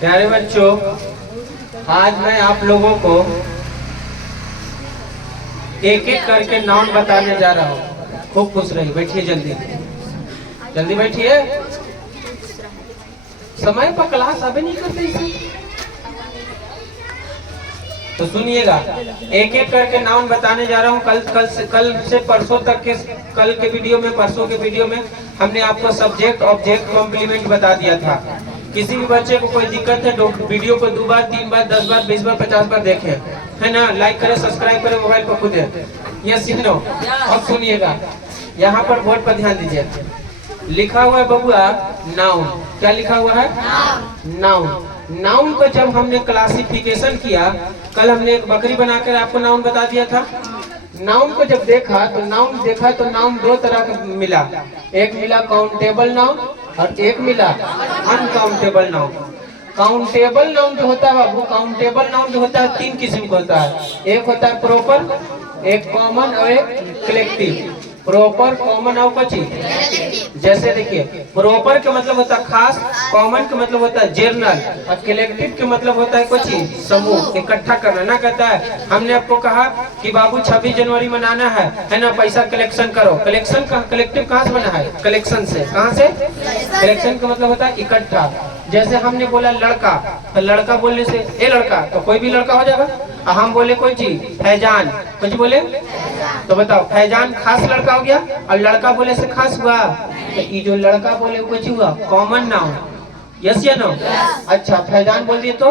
प्यारे बच्चों, आज मैं आप लोगों को एक एक करके नाउन बताने जा रहा हूँ। खूब खुश रहिए, बैठिए जल्दी जल्दी बैठिए। समय पर क्लास अभी नहीं करते इसे, तो सुनिएगा। एक एक करके नाउन बताने जा रहा हूँ। कल से परसों तक के, कल के वीडियो में, परसों के वीडियो में हमने आपको सब्जेक्ट, ऑब्जेक्ट, कॉम्प्लीमेंट बता दिया था। किसी भी बच्चे को कोई दिक्कत है तो वीडियो को 2 बार, 3 बार, 10 बार, 20 बार, 50 बार देखें, है ना। लाइक करें, सब्सक्राइब करें, मोबाइल पर खुद है। Yes no. अब सुनिएगा, यहाँ पर बोर्ड पर ध्यान दीजिए। लिखा हुआ है बबुआ नाउन। क्या लिखा हुआ है? नाउन। नाउन को जब हमने क्लासिफिकेशन किया, कल हमने एक बकरी बनाकर आपको नाउन बता दिया था। नाउन को जब देखा तो नाउन 2 तरह का मिला। एक मिला काउंटेबल नाउन और एक मिला अनकाउंटेबल नाउन। काउंटेबल नाउन जो होता है बाबू, काउंटेबल नाउन जो होता है 3 किस्म का होता है। एक होता है प्रॉपर, एक कॉमन और एक कलेक्टिव। प्रॉपर, कॉमन और क्वची। जैसे देखिए, प्रॉपर के मतलब होता है खास, कॉमन का मतलब होता है जनरल, और कलेक्टिव के मतलब होता है क्वची, समूह, इकट्ठा करना। ना कहता है हमने आपको कहा कि बाबू 26 जनवरी मनाना है ना, पैसा कलेक्शन करो। कलेक्शन का कलेक्टिव कहाँ से बना है? कलेक्शन से। कहाँ से? कलेक्शन का मतलब होता है इकट्ठा। जैसे हमने बोला लड़का, तो लड़का बोलने से ए लड़का, तो कोई भी लड़का हो जाएगा। हम बोले कोई चीज फैजान, कुछ बोले तो बताओ फैजान खास लड़का हो गया, और लड़का बोले से खास हुआ। तो ये जो लड़का बोले कुछ हुआ कॉमन नाउन। यस या नो? अच्छा, फैजान बोल दिए तो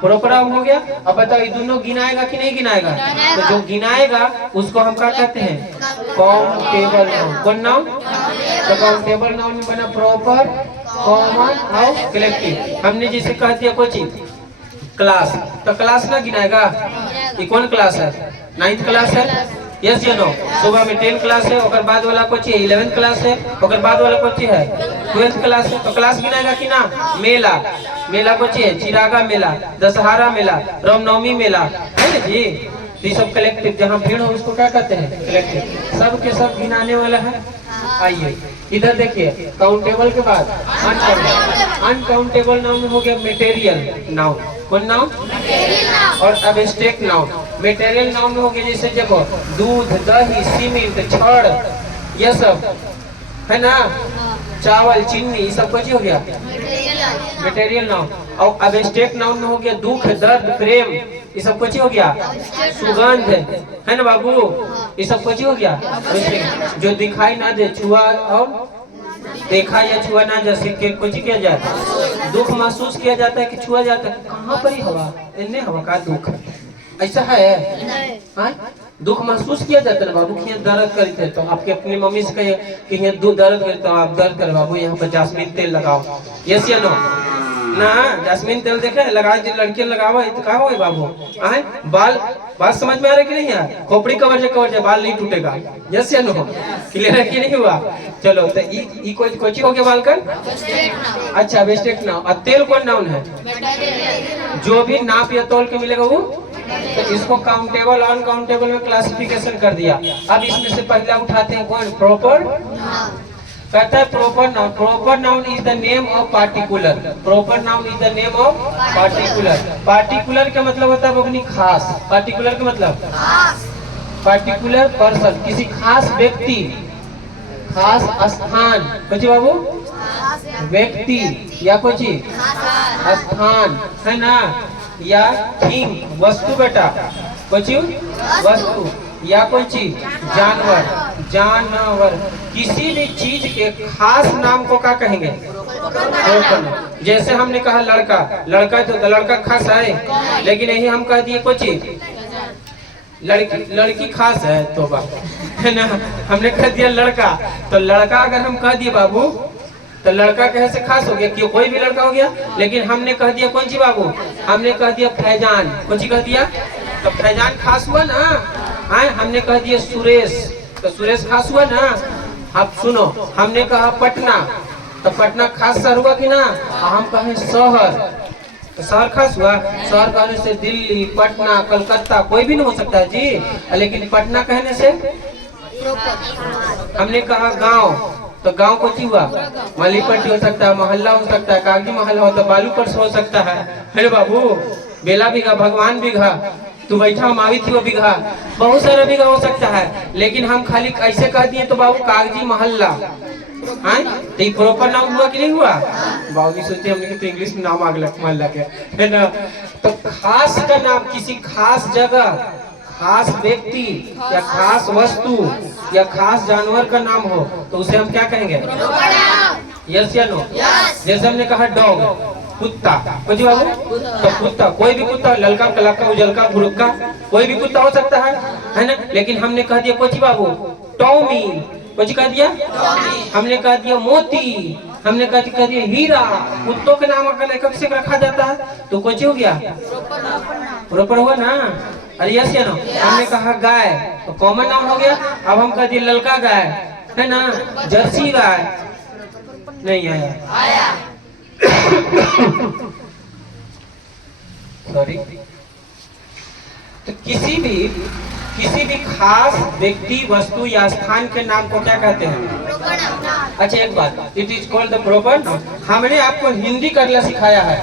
प्रॉपर हो गया। अब बताओ ये दोनों गिनाएगा कि नहीं गिनाएगा? तो जो गिनाएगा उसको हम क्या कहते हैं? Countable noun. कौन नाउन? तो काउंटेबल नाउन में बना प्रॉपर, कॉमन और कलेक्टिव। हमने जिसे कह दिया कोई चीज क्लास, तो क्लास ना गिनाएगा। ये कौन क्लास है? 9th क्लास है। यस या नो? सुबह में 10 क्लास है, और बाद वाला कोची 11th क्लास है, और बाद वाला कोची है 12th क्लास है। तो क्लास गिनाएगा कि ना? मेला, मेला कोची है? चिरागा मेला, दशहरा मेला, रामनवमी मेला, है ना जी। ये सब कलेक्टिव, जहाँ भीड़ हो उसको क्या कहते हैं? कलेक्टिव। सब के सब गिनाने वाला है। आइए इधर देखिए, काउंटेबल के बाद अनकाउंटेबल। अनकाउंटेबल नाउन हो गया मटेरियल नाउन। कौन नाउन? और एब्स्ट्रैक्ट नाउन। मटेरियल नाउन हो गया जैसे देखो दूध, दही, सीमेंट, छड़, ये सब है ना, चावल, चीनी, ये सब कुछ हो गया मटेरियल नाउन। और एब्स्ट्रैक्ट नाउन में हो गया दुख, दर्द, प्रेम, ये सब कुछ हो गया। सुगंध है ना बाबू, ये सब कुछ हो गया। जो दिखाई ना दे, छुआ और देखा या छुआ ना जा सके, कुछ किया जाए, दुख महसूस किया जाता है कि छुआ जाता है। कहाँ पर ही हवा, इन्हें हवा का दुख ऐसा है? हाँ, दुख महसूस किया जाता है ना बाबू। कि दर्द करते तो आपके अपनी मम्मी से कहिए कि यहाँ दर्द करते हो, आप दर्द कर बाबू, यहाँ पर जास्मीन तेल लगाओ। यस या नो? ना, जास्मीन तेल देखे लगा, लड़कियां लगावा तो कहा हो बाबू। आए बाल, बात समझ में आ रहा है कि नहीं यार? खोपड़ी कवर से बाल नहीं टूटेगा। यस या नो? क्लियर है कि नहीं हुआ? चलो, तो ई कोची हो गया बाल कर। अच्छा, वेस्टेक नाउन। और तेल कौन नाउन है? जो भी नाप या तोल के मिलेगा वो। तो इसको काउंटेबल, अनकाउंटेबल में क्लासिफिकेशन कर दिया। अब इसमें से पहला उठाते हैं कौन? प्रॉपर। कहता है proper noun. Proper noun is the name of particular. Proper noun is the name of particular. Particular का मतलब होता है अपनी खास। पार्टिकुलर का मतलब पार्टिकुलर पर्सन, किसी खास व्यक्ति, खास स्थान। कुछ बाबू, व्यक्ति या कुछ स्थान, है ना, या थिंग, वस्तु बेटा, कुछ वस्तु, या कोई चीज, जानवर, जानवर, किसी भी चीज के खास नाम को क्या कहेंगे? जैसे हमने कहा लड़का, लड़का तो लड़का खास है, लेकिन यही हम कह दिए कुछ लड़की, लड़की खास है तो है ना, हमने कह दिया लड़का। तो लड़का अगर हम कह दिए बाबू, तो लड़का कहे से खास हो गया कि कोई भी लड़का हो गया। लेकिन हमने कह दिया कौन सी बाबू? हमने कह दिया फैजान। कौन सी कह दिया? तो फैजान खास हुआ ना। हाँ, हमने कह दिया सुरेश, तो सुरेश खास हुआ ना। अब सुनो, हमने कहा पटना, तो पटना खास शहर हुआ कि ना। हम कहें शहर, तो शहर खास हुआ। शहर कहने से दिल्ली, पटना, कलकत्ता कोई भी नहीं हो सकता है जी। लेकिन पटना कहने से हमने कहा गांव, तो गांव कोची हुआ, मलीपट्टी हो सकता है, मोहल्ला हो सकता है, कागजी मोहल्ला हो, तो बालू पर हो सकता है। अरे बाबू, बेला बीघा, भगवान बीघा, तू बैठा मावी थी वो बीघा, बहुत सारा बीघा हो सकता है। लेकिन हम खाली ऐसे कह दिए तो बाबू कागजी मोहल्ला, तो प्रॉपर नाम हुआ कि नहीं हुआ? बाबू सुनते हमने तो इंग्लिश में नाम आग लग मोहल्ला के, है ना। तो खास का नाम, किसी खास जगह, खास व्यक्ति या खास वस्तु या खास जानवर का नाम हो तो उसे हम क्या कहेंगे? यस या नो? जैसे हमने कहा डॉग, कुत्ता, कुछ बाबू, तो कुत्ता, कोई भी कुत्ता, ललका, कलका, उजलका, भुरक्का, कोई भी कुत्ता हो सकता है ना। लेकिन हमने कह दिया कोची बाबू, टॉमी, कुछ कह दिया, हमने कह दिया मोती, हमने कह दिया हीरा। कुत्तों के नाम अगर एक से रखा जाता है तो कुछ हो गया, प्रॉपर हुआ ना। अरे यस या नो? हमने कहा गाय, तो कॉमन नाम हो गया। अब हम कह दिए ललका गाय, है ना, जर्सी गाय, नहीं आया, सॉरी। तो किसी भी खास व्यक्ति, वस्तु या स्थान के नाम को क्या कहते हैं? अच्छा एक बात, it is called the proper noun. हमने आपको हिंदी करना सिखाया है,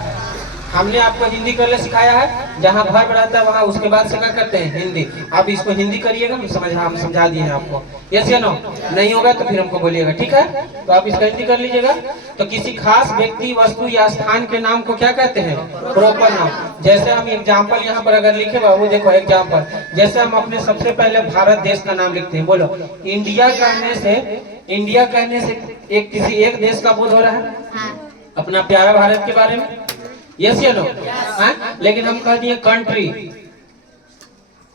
हमने आपको हिंदी करना सिखाया है। जहाँ वर्ब रहता है वहाँ उसके बाद से क्या करते हैं? हिंदी। आप इसको हिंदी करिएगा, हम समझा दिए हैं आपको। यस या नो? नहीं होगा तो फिर हमको बोलिएगा, ठीक है? तो आप इसका हिंदी कर लीजिएगा। तो किसी खास व्यक्ति, वस्तु या स्थान के नाम को क्या कहते हैं? प्रॉपर नाम। जैसे हम एग्जाम्पल यहाँ पर अगर लिखे बाबू, देखो एग्जाम्पल, जैसे हम अपने सबसे पहले भारत देश का नाम लिखते हैं, बोलो इंडिया कहने से एक किसी एक देश का बोध हो रहा है, अपना प्यारा भारत के बारे में। यस या नो? लेकिन हम कह दिए कंट्री,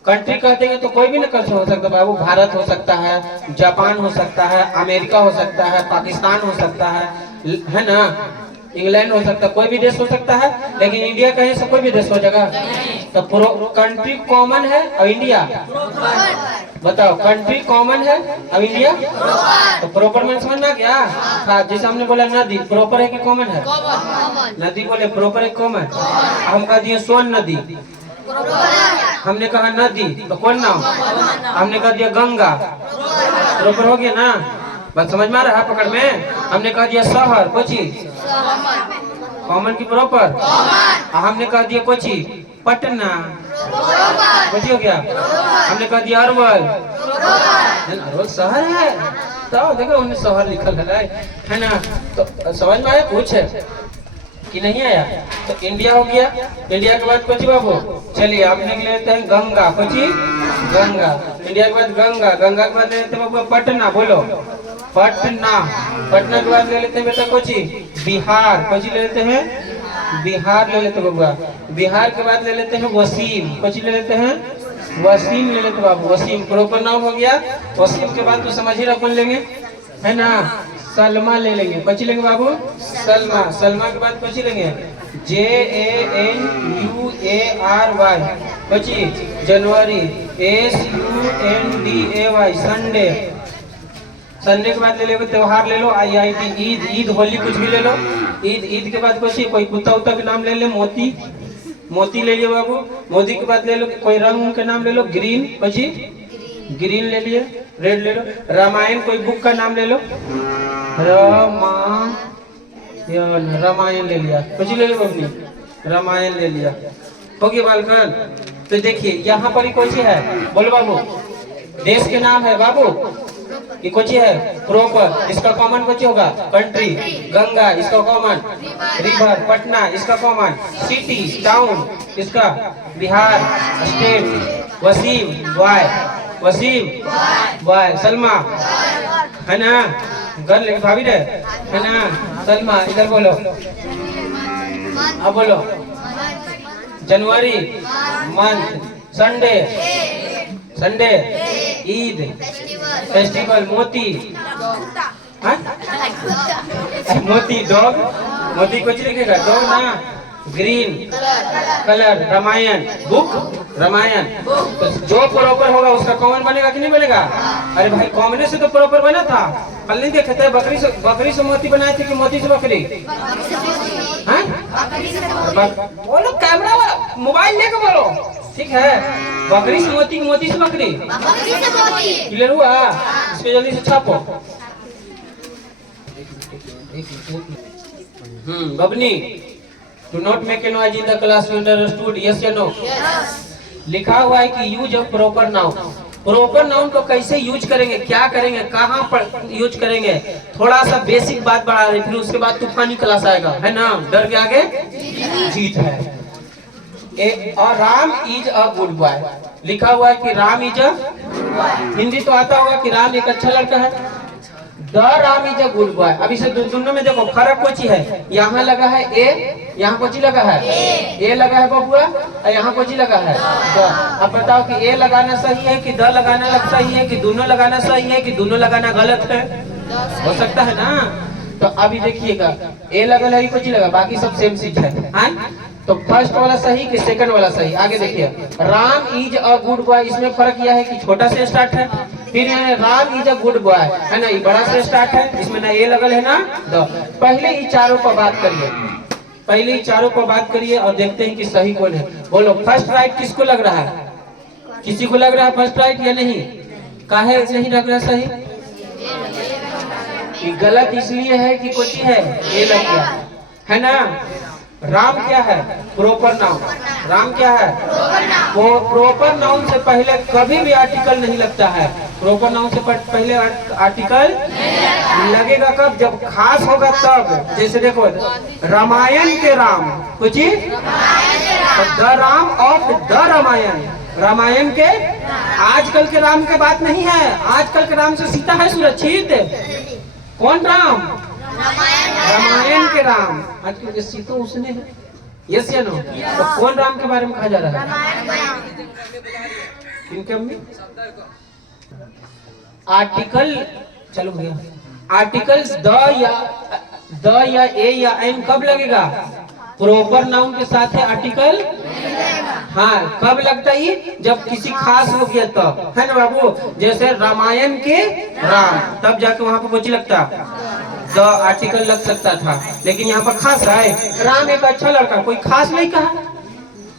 कंट्री कहते हैं तो कोई भी ना कंट्री हो सकता है बाबू, भारत हो सकता है, जापान हो सकता है, अमेरिका हो सकता है, पाकिस्तान हो सकता है ना, इंग्लैंड हो सकता है, कोई भी देश हो सकता है। लेकिन इंडिया कहीं से कोई भी देश हो जाएगा? तो कंट्री कॉमन है और इंडिया, बताओ, कंट्री कॉमन है और इंडिया, तो प्रॉपर में समझना क्या? हाँ, जैसे हमने बोला नदी, प्रॉपर है कि कॉमन है? नदी बोले प्रॉपर है, कॉमन। हम कह दिए सोन नदी, हमने कहा नदी, तो कौन नाम? हमने कह दिया गंगा, प्रॉपर हो गया ना? बात समझ में आ रहा है पकड़ में? हमने कह दिया शहर, कोची कॉमन की प्रॉपर, हमने कह दिया कोची पटना, कोची हो गया। हमने कह दिया अरवल, अरवल शहर है, तो देखो उन्हें शहर लिखल है ना। तो समझ में आया कुछ कि नहीं आया? तो इंडिया हो गया। इंडिया के बाद कोची बाबू, चलिए आपने लेते हैं गंगा, कोची गंगा। इंडिया के बाद गंगा, गंगा के बाद ले लेते हैं बाबू पटना, बोलो पटना। पटना के बाद ले लेते हैं बेटा कोची बिहार, कोची ले लेते हैं बिहार, ले लेते बबुआ। बिहार के बाद ले लेते हैं वसीम, कोची ले लेते हैं वसीम, ले लेते बाबू वसीम, प्रॉपर नाम हो गया। वसीम के बाद तो समझ ही रहा, कौन लेंगे, है ना, सलमा ले लेंगे, कोची लेंगे बाबू सलमा। सलमा के बाद कोची लेंगे JANUARY, कोची जनवरी, SUNDAY संडे। संडे के बाद ले लो त्योहार, ले लो IID, ईद, होली, कुछ भी ले लो। ईद के बाद कोई कुत्ता उत्ता के नाम ले ले, मोती, मोती ले लियो बाबू। मोदी के बाद ले लो कोई रंग के नाम ले लो, ग्रीन, कोची ग्रीन ले लिए, रेड ले लो। रामायण, कोई बुक का नाम ले लो, रामायण ले लिया, कुछ ले लो अपनी, रामायण ले लिया, हो गया बालकन। तो देखिए यहाँ पर ही कोची है, बोलो बाबू, देश के नाम है बाबू, ये कोची है प्रॉपर, इसका कॉमन कोची होगा कंट्री, गंगा इसका कॉमन, रिवर, पटना इसका कॉमन, सिटी टाउन इसका, Bihar state, Wasim boy, Wasim boy, Salma है ना, घर लेके भाभी रे, है ना, सलमा इधर बोलो, अब बोलो January month, Sunday, Sunday, Eid, festival, Moti, Moti dog, Moti कुछ लिखेगा डॉग ना, green colour, Ramayan book, Ramayan. तो जो प्रॉपर होगा उसका कॉमन बनेगा कि नहीं बनेगा? अरे भाई कॉमन से तो प्रॉपर बना था, कल नहीं देखे थे, बकरी से मोती बनाए थे कि मोती से बकरी? बोलो कैमरा वाला, मोबाइल लेके बोलो, ठीक है, बकरी से मोती, मोती से बकरी, क्लियर हुआ? इसको जल्दी से छापो। बबनी, do not make a noise in the class, you understood? Yes या नो? लिखा हुआ है कि use of proper noun. Proper noun को कैसे यूज करेंगे, क्या करेंगे, कहाँ पर यूज करेंगे, थोड़ा सा बेसिक बात बढ़ा रहे, फिर उसके बाद तूफानी क्लास आएगा, है ना? डर के आगे जीत है। और Ram is a good boy, लिखा हुआ है कि राम इज अ, हिंदी तो आता होगा कि राम एक अच्छा लड़का है। The Ram is a good boy. अब इसे दोनों में देखो फर्क कुछ है, यहाँ लगा है ए, यहाँ कुछ लगा है ए लगा है बबुआ, और यहाँ कुछ लगा है द। अब बताओ कि ए लगाना सही है कि द लगाना सही है, कि दोनों लगाना सही है, कि दोनों लगाना गलत है? हो सकता है ना। तो अभी देखिएगा, ए लगा है कुछ लगा, बाकी सब सेम सीट है। तो फर्स्ट वाला सही कि सेकंड वाला सही? आगे देखिए, Ram is a good boy, इसमें फर्क यह है कि छोटा से स्टार्ट है। फिर यहाँ Ram is a good boy है ना, ये बड़ा से स्टार्ट है, इसमें ना ए लगल है ना द। पहले ही चारों पर बात करिए, पहले ही चारों पर बात करिए और देखते हैं कि सही कौन है। बोलो फर्स्ट राइट किसको लग रहा है? किसी को लग रहा है फर्स्ट राइट या नहीं? काहे नहीं लग रहा सही? कि गलत इसलिए है कि कुछ है ए लग गया, है ना? राम क्या है? Proper noun. राम क्या है? प्रॉपर नाउन से पहले कभी भी आर्टिकल नहीं लगता है। प्रॉपर नाउन से पहले आर्टिकल लगेगा कब? जब खास होगा तब। जैसे देखो, रामायण के राम, कुछ the Ram of the Ramayana, Ramayana के। आजकल के राम के बात नहीं है, आजकल के राम से सीता है सुरक्षित। कौन राम? रामायण के राम। आजकल के सीता उसने है, यस या नो? तो कौन राम के बारे में कहा जा रहा है? इनके में आर्टिकल चलो गया, आर्टिकल्स द या ए या एन कब लगेगा? प्रॉपर नाउन के साथ है आर्टिकल। हाँ, कब लगता है? जब किसी खास हो गया तब, है ना बाबू? जैसे रामायण के राम, तब जाके वहां पर कुछ लगता, द आर्टिकल लग सकता था। लेकिन यहाँ पर खास है, राम एक अच्छा लड़का, कोई खास नहीं कहा।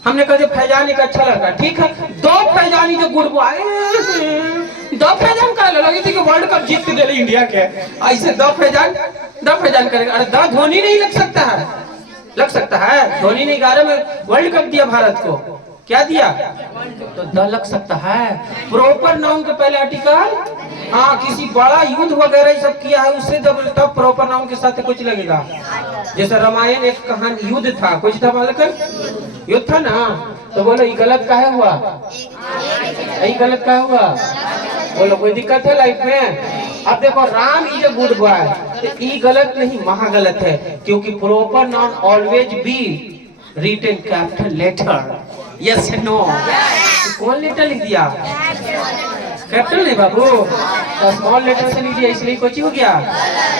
हमने कहा फैजान एक अच्छा लड़का, ठीक है। दो फैजान जो गुड बॉय, दो फैजान का लगी थी कि वर्ल्ड कप जीत के दे इंडिया के, ऐसे दो फैजान करेगा। अरे द धोनी नहीं लग सकता है? लग सकता है। धोनी ने 11 में वर्ल्ड कप दिया भारत को, क्या दिया? तो द लग सकता है। प्रॉपर नाउन के पहले आर्टिकल। हाँ, किसी बड़ा युद्ध वगैरह सब किया है उससे जब तब प्रॉपर नाउन के साथ कुछ लगेगा। जैसे रामायण एक कहानी युद्ध था, कुछ था बालक, युद्ध था ना। तो बोलो ये गलत काहे हुआ? यही गलत काहे हुआ? बोलो कोई दिक्कत है लाइफ में? अब देखो, Ram is a good boy, तो ये गलत नहीं, महा गलत है, क्योंकि proper noun always be written capital letter. Yes no? कौन लेटर लिख दिया? कैपिटल नहीं बाबू, तो स्मॉल लेटर से लिख दिया, इसलिए कुछ हो गया।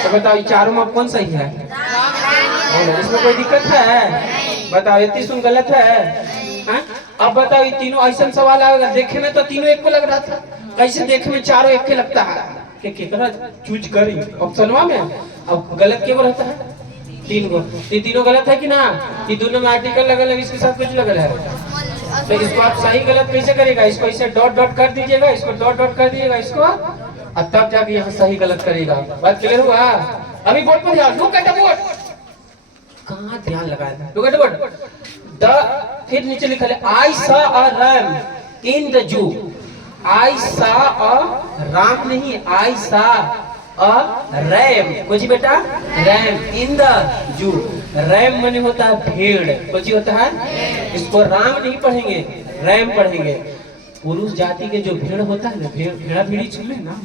तो बताओ चारों में कौन सही है? बोलो, इसमें कोई दिक्कत है? बताओ, इतनी सुन गलत है? अब बताओ, ये तीनों ऐसा सवाल आएगा, देखे में तो तीनों एक को लग रहा था, कैसे देखे में चारों एक के लगता है? कितना चूज करी ऑप्शनवा में? अब गलत क्यों रहता है? तीन गो, ये तीनों गलत है कि ना? ये दोनों में आर्टिकल लगल है, इसके साथ कुछ लगल है, तो इसको आप सही गलत कैसे करेगा? इसको इसे डॉट डॉट कर दीजिएगा, इसको डॉट डॉट कर दीजिएगा, इसको, और तब जाके यहाँ सही गलत करेगा। बात क्लियर हुआ? अभी बोर्ड पर ध्यान, लुक एट द बोर्ड, कहाँ ध्यान लगाया? Look at the board. The, फिर नीचे लिखा है I saw a RAM in the zoo. I saw a Ram नहीं, आई सॉ अ रैम, कुछ बेटा? RAM in the zoo. RAM माने होता है भेड़, कुछ होता है? इसको राम नहीं पढ़ेंगे, रैम पढ़ेंगे। पुरुष जाति के जो भेड़ होता है ना, भेड़ा भेड़ी चुन ना,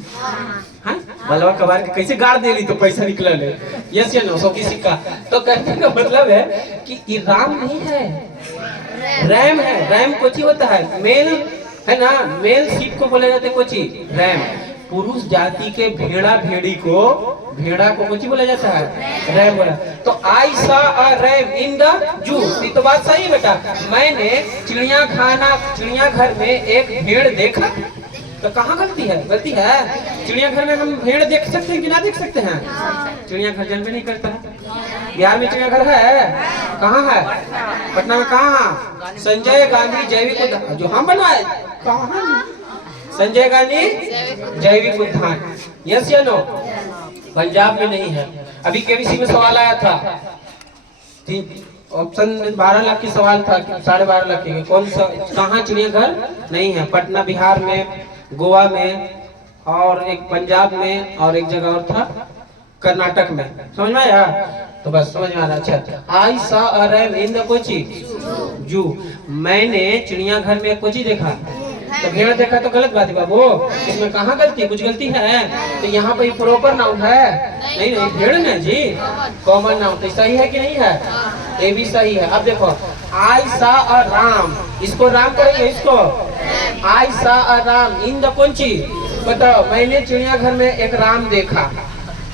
हाँ, बलवा कबार के कैसे गाड़ दे ली तो पैसा निकला ले। यस या नो? 100 की सिक्का। तो कहने का मतलब है कि ये राम नहीं है, रैम है। रैम कुछ होता है, मेल है ना, मेल शीप को बोला जाता है कुछ रैम। पुरुष जाति के भेड़ा भेड़ी को, भेड़ा को कुछ बोला जाता है, रैम बोला। तो I saw a RAM in the zoo, ये तो बात सही बेटा। मैंने चिड़ियाघर में एक भेड़ देखा, तो कहाँ गलती है? गलती है। चिड़ियाघर में हम भेड़ देख सकते हैं कि ना देख सकते हैं? चिड़ियाघर जन्म नहीं करता है। बिहार में चिड़ियाघर है? कहाँ है? पटना में। कहाँ? संजय गांधी जैविक उद्यान, जो हम बनवाए। कहाँ? संजय गांधी जैविक उद्यान। यस या नो? पंजाब में नहीं है। अभी केबीसी में सवाल आया था, ऑप्शन 12 लाख की सवाल था, 12.5 लाख के कौन सा कहाँ चिड़ियाघर नहीं है? पटना बिहार में, गोवा में, और एक पंजाब में, और एक जगह और था कर्नाटक में। समझ में आया? तो बस समझ में आ रहा। अच्छा, आई सा अ रैम इन द कोची जू, मैंने चिड़ियाघर में कोची देखा। तो भेड़ देखा तो गलत बात है बाबू, इसमें कहाँ गलती है? कुछ गलती है? तो यहाँ पे प्रॉपर नाउन है? नहीं नहीं, भेड़ में जी कॉमन नाउन। तो सही है कि नहीं है? ये भी सही है। अब देखो, आई सा अ राम, इसको राम करेंगे, इसको आई सा अ राम इन द कोची। बताओ, मैंने चिड़ियाघर में एक राम देखा।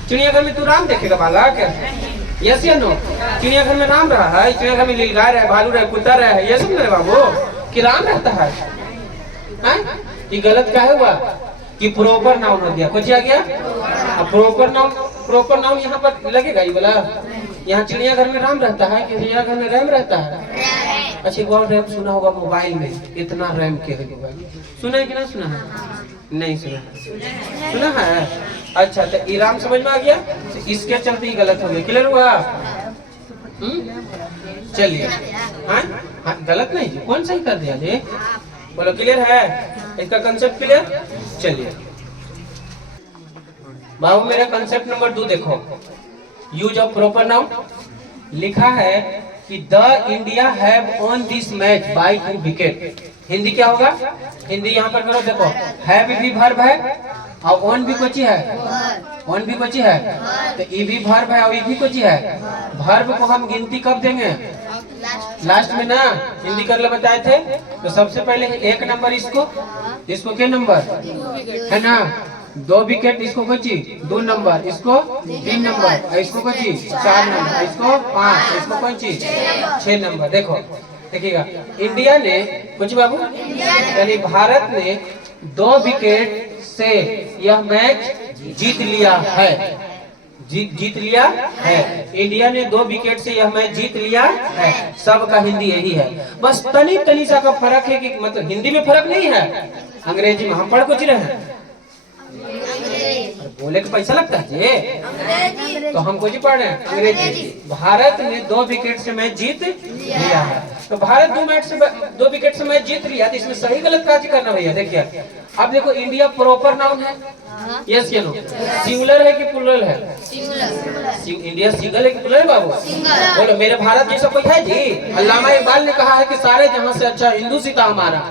चिड़ियाघर में तू राम देखेगा बालक? यस या नो? चिड़ियाघर में राम रहा है? चिड़ियाघर में नीलगाय रहे, भालू रहे, कुत्ता रहे, ये सब नहीं बाबू कि राम रहता है? ये गलत क्या हुआ कि प्रॉपर नाउन हो गया। कुछ आ गया? अब प्रॉपर नाउन यहाँ पर लगेगा ये बोला। यहाँ चिड़ियाघर में राम रहता है कि चिड़ियाघर में रैम रहता है? अच्छा, एक और रैम सुना होगा मोबाइल में, इतना रैम के सुना है कि ना सुना है? नहीं सुना है। अच्छा, तो ये राम समझ में आ गया, तो इसके चलते ही गलत हो गया। क्लियर हुआ? चलिए, हाँ गलत नहीं जी, कौन सही कर दिया जी? बोलो क्लियर है? इसका कंसेप्ट क्लियर? चलिए बाबू, मेरा कंसेप्ट नंबर 2 देखो, यूज ऑफ प्रॉपर नाउन। लिखा है कि the India have on this match by 2 wicket. Hindi क्या होगा? हिंदी यहाँ पर करो, देखो, हैव भी वर्ब है और ऑन भी कोची है, ऑन भी कोची है, तो ई भी वर्ब है और ई भी कोची है। वर्ब को हम गिनती कब देंगे? लास्ट में ना, हिंदी कर ले बताए थे। तो सबसे पहले 1 नंबर इसको के नंबर है ना, 2 विकेट इसको कोची 2 नंबर, इसको 3 नंबर, इसको कोची 4 नंबर, इसको 5, इसको कोची 6 नंबर। देखो देखिएगा, इंडिया ने कुछ बाबू यानी भारत ने 2 विकेट से यह मैच जीत लिया है। जीत लिया है। इंडिया ने 2 विकेट से यह मैच जीत लिया है। सबका हिंदी यही है, बस तनी सा का फर्क है कि मतलब हिंदी में फर्क नहीं है, अंग्रेजी में हम पढ़ कुछ रहे हैं। बोले कि पैसा लगता है जी, तो हम कुछ पढ़ रहे हैं अंग्रेजी। भारत ने 2 विकेट से मैच जीत लिया है। तो भारत 2 विकेट से मैच जीत लिया, तो इसमें सही गलत काज करना भैया। देखिए, अब देखो, इंडिया प्रॉपर नाउन है, यस या नो? सिंगुलर है कि प्लूरल है? इंडिया सिंगल है कि प्लूरल बाबू? बोलो, मेरे भारत जैसा कोई है जी? अल्लामा इकबाल ने कहा है कि सारे जहां से अच्छा हिंदू सीता हमारा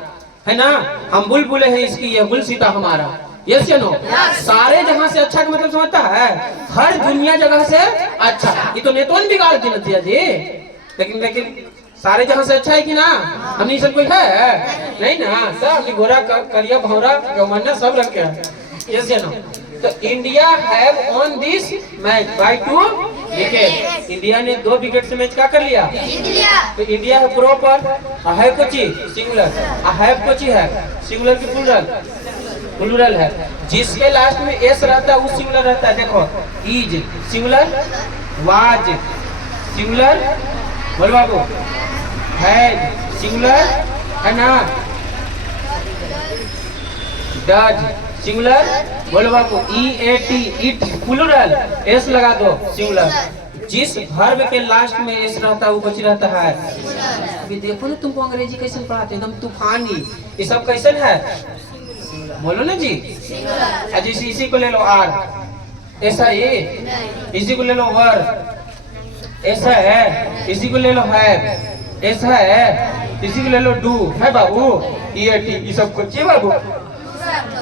है ना, हम बुलबुल हैं इसकी, यह गुल सीता हमारा। यस या नो? सारे जहां से अच्छा का मतलब समझता है? हर दुनिया जगह से अच्छा। ये तो नेतोन बिगाड़ दी नतिया जी, लेकिन सारे जहां से अच्छा है कि ना? हमने सब कोई है नहीं ना, सब गोरा करिया भौरा गौमन्ना सब रख के। यस या नो? तो India have on this match by 2 wicket. India ने 2 विकेट से मैच क्या कर लिया? तो इंडिया है प्रॉपर, है कोची सिंगुलर, हैव कोची है सिंगुलर की प्लूरल है। जिसके लास्ट में एस रहता है वो सिंगुलर रहता है। देखो, इज सिंगुलर, वाज सिंगुलर, बोल बाबू, हैज सिंगुलर है ना, डज सिंगुलर, बोलो बाबू, EAT इट प्लूरल, एस लगा दो सिंगुलर। जिस वर्ब के लास्ट में एस रहता है वो बच रहता है। अभी देखो ना, तुमको अंग्रेजी कैसे पढ़ाते एकदम तूफानी, ये सब कैसे है बोलो ना जी। जैसे इसी को ले लो आर, ऐसा ये, इसी को ले लो वर, ऐसा है, इसी को ले लो है, ऐसा है, इसी को ले लो डू, है बाबू, EAT, ये सब कुछ है बाबू,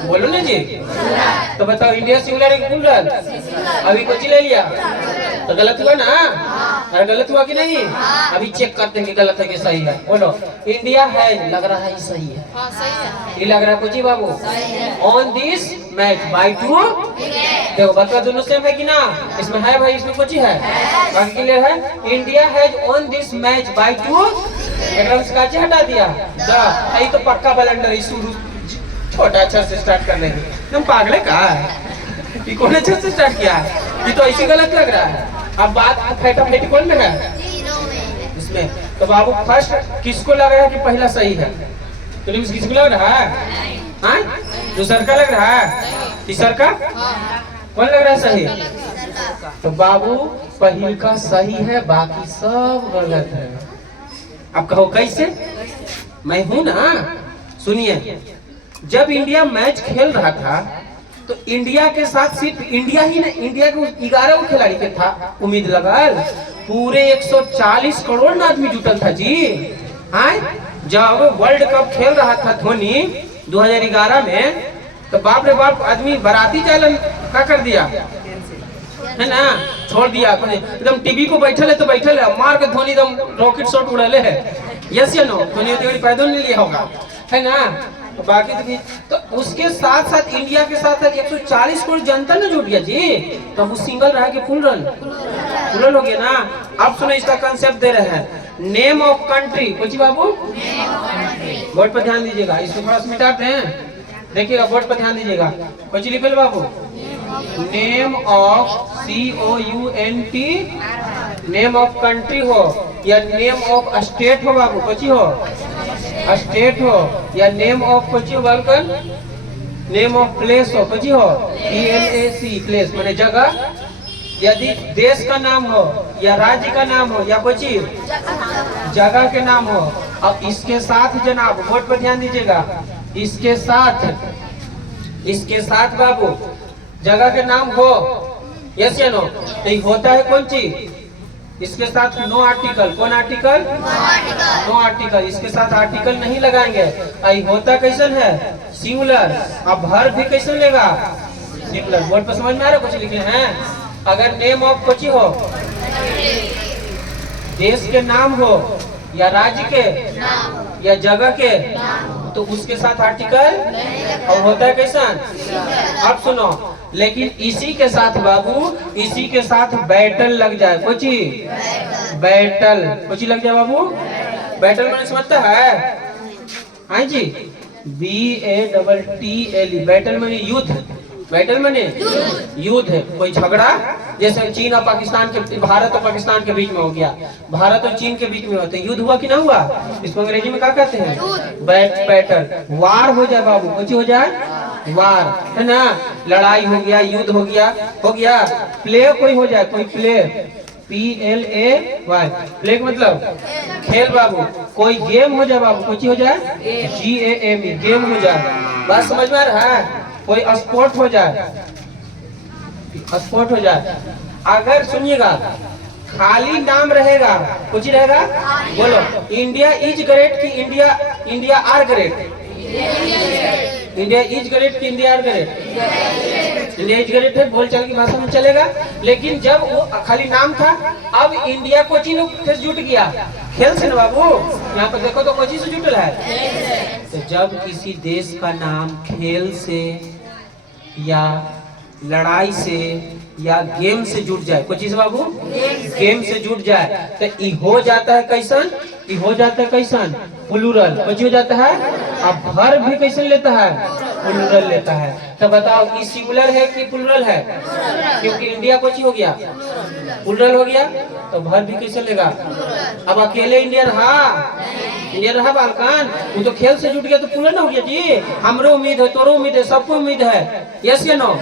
बोलो ना जी। तो बताओ, इंडिया सिंगुलर है कि प्लूरल? अभी कुछ ले लिया तो गलत हुआ ना? अरे गलत हुआ कि नहीं? अभी चेक करते हैं कि गलत है कि सही है। बोलो, इंडिया है, लग रहा है सही है, ये लग रहा है कुछ बाबू, ऑन दिस मैच बाय 2। देखो बता, दोनों सेम है कि ना? इसमें है भाई, इसमें कुछ है, बाकी क्लियर है। India has on this match by 2, एकदम हटा दिया। तो पक्का ब्लंडर, शुरू छोटा अक्षर से स्टार्ट करने की, तुम पागल है का? ये कौन अक्षर से स्टार्ट किया है? ये तो ऐसी गलत लग रहा है। अब बात फैटाफैटी कौन में है इसमें? तो बाबू फर्स्ट किसको लग रहा है कि पहला सही है? तो किसको लग रहा है? दूसर का लग रहा है, तीसर का कौन लग रहा है सही? तो बाबू पहिल का सही है, बाकी सब गलत है। अब कहो कैसे? मैं हूं ना। सुनिए, जब इंडिया मैच खेल रहा था तो इंडिया के साथ सिर्फ इंडिया ही नहीं, इंडिया के 11 खिलाड़ी के था उम्मीद लगल, पूरे 140 करोड़ ना आदमी जुटल था जी। हाँ, जब वर्ल्ड कप खेल रहा था धोनी 2011 में, तो बाप रे बाप आदमी बाराती चालन क्या कर दिया है ना, छोड़ दिया। एकदम टीवी को बैठल है तो बैठल है, मार के धोनी एकदम रॉकेट शॉट उड़ाले है। यस या नो? धोनी पैदल नहीं लिया होगा, है ना। तो बाकी तो उसके साथ साथ इंडिया के साथ 140 करोड़ जनता ने जुट गया जी। तो वो सिंगल रहा कि फुल रन? फुल रन हो गया ना। अब सुनो, इसका कंसेप्ट दे रहे हैं, नेम ऑफ कंट्री। कुछ बाबू बोर्ड पर ध्यान दीजिएगा, इसको थोड़ा सा मिटाते हैं, देखिएगा बोर्ड पर ध्यान दीजिएगा। कुछ लिखे बाबू, name of COUNT, name of country हो या नेम ऑफ स्टेट हो बाबू, कुछ हो स्टेट हो, या नेम ऑफ कुछ हो बालकन, नेम ऑफ प्लेस हो, कुछ हो PLAC, प्लेस माने जगह। यदि देश का नाम हो या राज्य का नाम हो या कुछ जगह के नाम हो। अब इसके साथ जनाब बोर्ड पर ध्यान दीजिएगा, इसके साथ बाबू जगह के नाम हो, यस या नो? तो होता है कौन चीज? इसके साथ नो आर्टिकल। कौन आर्टिकल? No article. इसके साथ आर्टिकल नहीं लगाएंगे। आई होता कैसन है? सिंगुलर। अब वर्ब भी कैसन लेगा? सिंगुलर। बोर्ड पर समझ में आ रहा? कुछ लिखे हैं? अगर नेम ऑफ कुछ हो, देश के नाम हो या राज्य के या जगह के, तो उसके साथ आर्टिकल और होता है कैसन? अब सुनो, लेकिन इसी के साथ बाबू, इसी के साथ बैटल लग जाए, कुछ बैटल कुछ लग जाए बाबू। बैटल मैंने समझता है? हाँ जी, BATTLE, बैटल मैंने युद्ध। बैटल मैंने युद्ध है, कोई झगड़ा, जैसे चीन और पाकिस्तान के, भारत और पाकिस्तान के बीच में हो गया, भारत और चीन के बीच में होते, युद्ध हुआ कि ना हुआ? इसको अंग्रेजी में क्या कहते हैं? बैटल। वार हो जाए बाबू, कुछ हो जाए? वार, है ना। लड़ाई हो गया, युद्ध हो गया। प्ले कोई हो जाए, कोई प्ले, PLAY, प्ले मतलब खेल बाबू। कोई गेम हो जाए बाबू, कुछ हो जाए? GAME, गेम हो जाए। बात समझ में आ रहा है? कोई स्पोर्ट हो जाए, स्पोर्ट हो जाए। अगर सुनिएगा, खाली नाम रहेगा, कुछ रहेगा, बोलो। इंडिया इज ग्रेट कि India are great? India is great कि India are great? India is great है, बोलचाल की भाषा में चलेगा। लेकिन जब वो खाली नाम था, अब इंडिया कोची से जुट गया, खेल से ना बाबू। यहाँ पर देखो तो कोची से जुटल है। तो जब किसी देश का नाम खेल से या लड़ाई से या गेम से जुट जाए, कुछ चीज बाबू गेम से जुट जाए, तो ई हो जाता है कैसन? ई हो जाता है कैसन? प्लूरल। कुछ हो जाता है। अब वर्ब भी कैसन लेता है? प्लूरल लेता है। तो बताओ, ई सिंगुलर है कि प्लूरल है? क्योंकि इंडिया कुछ हो गया, प्लूरल हो गया, तो वर्ब भी कैसे लेगा? अब अकेले इंडिया रहा बालकान, वो तो खेल से जुट गया तो प्लूरल हो गया जी। हमरो उम्मीद है, तोरो उम्मीद है, सबको उम्मीद है, यस या नो?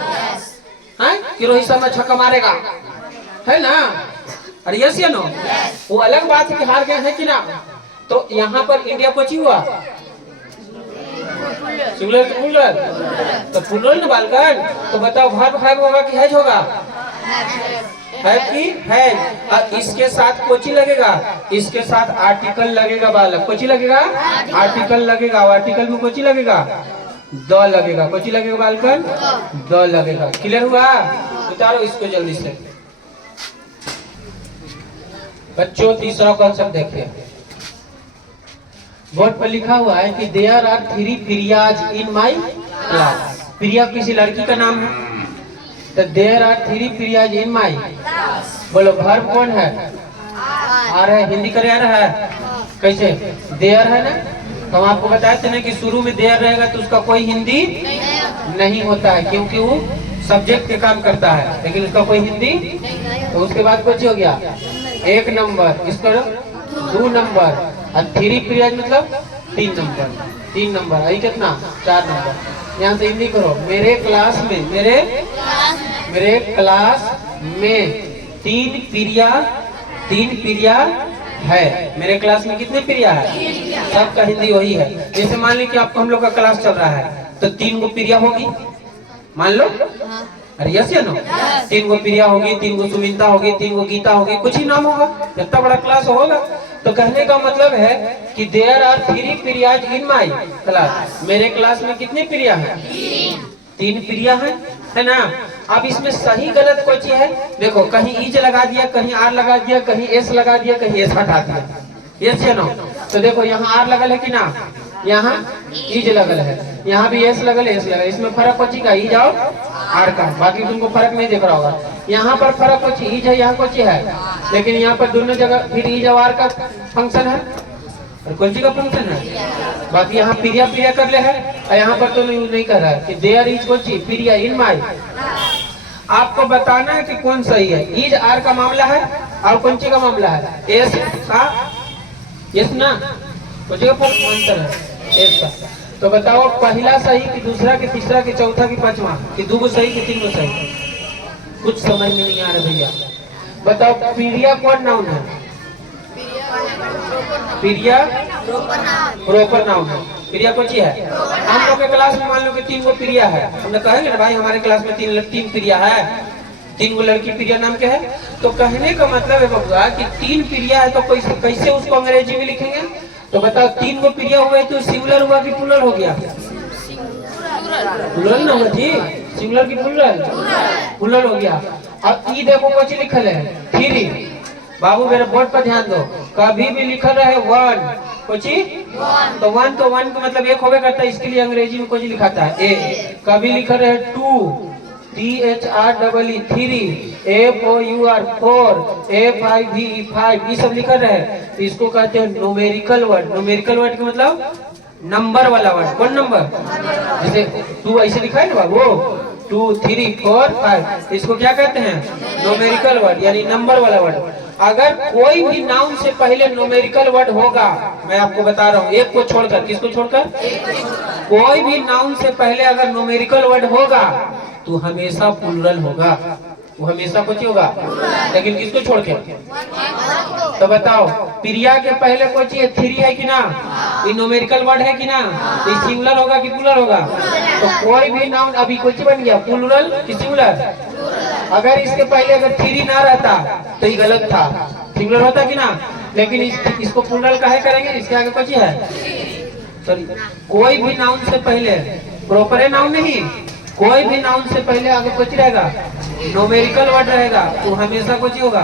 कि रोहित शर्मा छक्का मारेगा, है ना? अरे यस या नो? वो अलग बात है कि हार गया है कि ना। तो यहाँ पर इंडिया कुछ हुआ, सिंगुलर तो प्लूरल, तो प्लूरल ना बालकन। तो बताओ वर्ब हैव होगा कि हैज होगा? है कि है। और इसके साथ कोची लगेगा? इसके साथ आर्टिकल लगेगा बालक। कोची लगेगा? आर्टिकल लगेगा। आर्टिकल में कोची लगेगा? द लगेगा। कोची लगेगा बालकन? द लगेगा। क्लियर हुआ? उतारो इसको जल्दी से बच्चों। तीसरा कॉन्सेप्ट देखिए, बोर्ड पर लिखा हुआ है कि there are 3 Priyas in my class. Priya किसी लड़की का नाम है, तो there are 3 Priyas in my. बोलो वर्ब कौन है? आ रहा है, हिंदी करे आ रहा है कैसे? देयर है ना। तो हम आपको बताए थे ना कि शुरू में देयर रहेगा तो उसका कोई हिंदी नहीं होता है, क्योंकि वो सब्जेक्ट के काम करता है, लेकिन उसका कोई हिंदी। तो उसके बाद कुछ हो गया 1 नंबर, इसको 2 नंबर, और 3 पीरियड मतलब 3 नंबर। 3 नंबर आई कितना? 4 नंबर। यहाँ से हिंदी करो। मेरे क्लास में, मेरे क्लास में तीन प्रिया है। मेरे क्लास में कितने प्रिया है? सबका हिंदी वही है। जैसे मान लीजिए कि आपको हम लोग का क्लास चल रहा है तो 3 गो प्रिया होगी, मान लो। अरे यस या नो? 3 गो प्रिया होगी, 3 गो सुमिता होगी, 3 गो गीता होगी, कुछ ही नाम होगा, इतना बड़ा क्लास होगा। तो कहने का मतलब है कि there are 3 Priyas in my class. मेरे क्लास में कितने प्रिया है? 3 प्रिया है ना। अब इसमें सही गलत कोई चीज है? देखो, कहीं ईज लगा दिया, कहीं आर लगा दिया, कहीं एस लगा दिया, कहीं एस हटा दिया, यस या नो? तो देखो यहाँ आर लगल है कि ना, यहाँ ईज लगल है, यहाँ भी एस लगल है, एस लगल। इसमें फर्क कोची का? ईज और आर का। बाकी तुमको फर्क नहीं दिख रहा होगा। यहाँ पर फर्क कोची? ईज है, यहाँ कोची है, लेकिन यहाँ पर दोनों जगह फिर ईज और आर का फंक्शन है और कौन सी का फंक्शन है। बाकी यहाँ प्रिया प्रिया कर ले है और यहाँ पर तो नहीं कर रहा है कि देयर इज कौन सी प्रिया इन माई। आपको बताना है कि कौन सही है, ईज आर का मामला है और कौन सी का मामला है? एस का, यस ना? कौन सी का अंतर है? एस का। तो बताओ पहला सही कि दूसरा कि तीसरा कि चौथा कि पांचवा कि 2 गो सही कि 3 गो सही? कुछ समझ में नहीं आ रहा भैया। बताओ प्रिया कौन नाउन है? प्रिया प्रॉपर नाउन है। प्रिया कौन सी है? हम लोग के क्लास में मान लो कि 3 गो प्रिया है, हमने कहेंगे ना भाई हमारे क्लास में 3 प्रिया है, 3 गो लड़की प्रिया नाम के है। तो कहने का मतलब है बबुआ कि 3 प्रिया है तो कैसे उसको अंग्रेजी में लिखेंगे? तो बताओ 3 गो प्रिया हुए तो सिंगुलर हुआ कि प्लूरल हो गया? प्लूरल ना हुआ जी, सिंगुलर की प्लूरल? प्लूरल हो गया। अब ई देखो कौन सी लिखल है? 3। बाबू मेरे बोर्ड पर ध्यान दो, कभी भी लिखल रहे 1 कोची तो 1 का मतलब 1 होवे करता है, इसके लिए अंग्रेजी में कोची लिखाता है ए। कभी लिखल रहे 2 THREE 3 FOUR 4 FIVE 5 ये सब लिखल रहे, तो इसको कहते हैं न्यूमेरिकल वर्ड। न्यूमेरिकल वर्ड का मतलब नंबर वाला वर्ड। कौन नंबर? जैसे 2 ऐसे लिखा है ना बाबू, 2 3 4 5, इसको क्या कहते हैं? न्यूमेरिकल वर्ड, यानी नंबर वाला वर्ड। अगर कोई भी नाउन से पहले न्यूमेरिकल वर्ड होगा, मैं आपको बता रहा हूँ, एक को छोड़कर, किसको छोड़कर? कोई भी नाउन से पहले अगर न्यूमेरिकल वर्ड होगा तो हमेशा प्लूरल होगा, वो हमेशा कुछ होगा। लेकिन किसको छोड़ के? तो बताओ प्रिया के पहले कोई चीज 3 है कि ना? ये न्यूमेरिकल वर्ड है कि ना? ये सिंगुलर होगा कि प्लूरल होगा? तो कोई भी नाउन अभी कुछ बन गया, प्लूरल कि सिंगुलर? अगर इसके पहले अगर 3 ना रहता तो ये गलत था, सिंगुलर होता कि ना? लेकिन इसको प्लूरल काहे करेंगे? इसके आगे कुछ है सॉरी, कोई भी नाउन से पहले, प्रॉपर है नाउन नहीं, कोई भी नाउन से पहले आगे कुछ रहेगा, न्यूमेरिकल वर्ड रहेगा तो हमेशा कुछ होगा,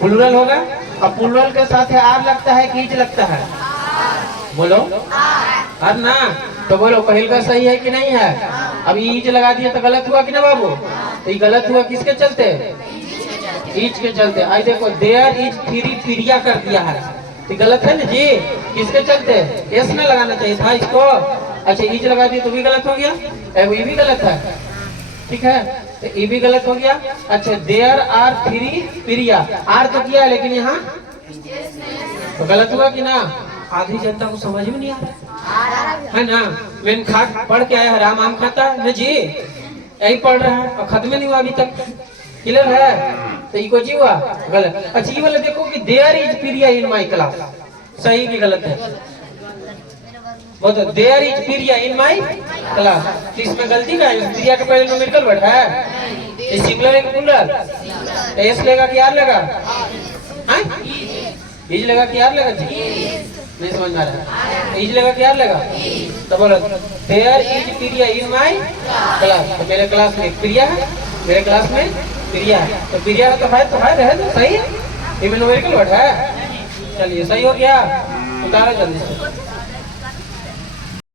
प्लूरल होगा। अब प्लूरल के साथ है आर लगता है कि ईज लगता है? बोलो आर ना। तो बोलो पहले का सही है कि नहीं है? अब ईज लगा दिया तो गलत हुआ कि ना बाबू? तो ये गलत हुआ किसके चलते? ईज के चलते। आई देखो देयर इज 3 प्रिया कर दिया है, तो गलत है ना जी? किसके चलते? एस ना लगाना चाहिए था इसको। अच्छा ईज लगा दिया तो भी गलत हो गया, ये भी गलत है, ठीक है, तो ये भी गलत हो गया। अच्छा देयर आर 3 प्रिया, आर तो किया है लेकिन यहाँ तो गलत हुआ कि ना? आधी जनता को समझ में नहीं आ रहा है ना। मैंने खा पढ़ के आया, राम आम खाता है ना जी, यही पढ़ रहा है और खत्म नहीं हुआ अभी तक, क्लियर है? तो ये कुछ हुआ गलत। अच्छा ये वाला देखो कि there is Priya in my class, सही कि गलत है? There is Priya in my class, तो इसमें गलती का है? प्रिया के पहले न्यूमेरिकल वर्ड है, ये सिंगुलर है कि प्लूरल? एस लेगा कि आर लेगा? ईज लेगा कि आर लेगा जी? नहीं समझ में आ रहा है, ईज लेगा कि आर लेगा? तो बोलो there is Priya in my class, तो मेरे क्लास में प्रिया है, मेरे क्लास में प्रिया है, तो प्रिया है तो है रहे तो सही है, ये न्यूमेरिकल वर्ड है। चलिए सही हो गया, उतारो जल्दी से।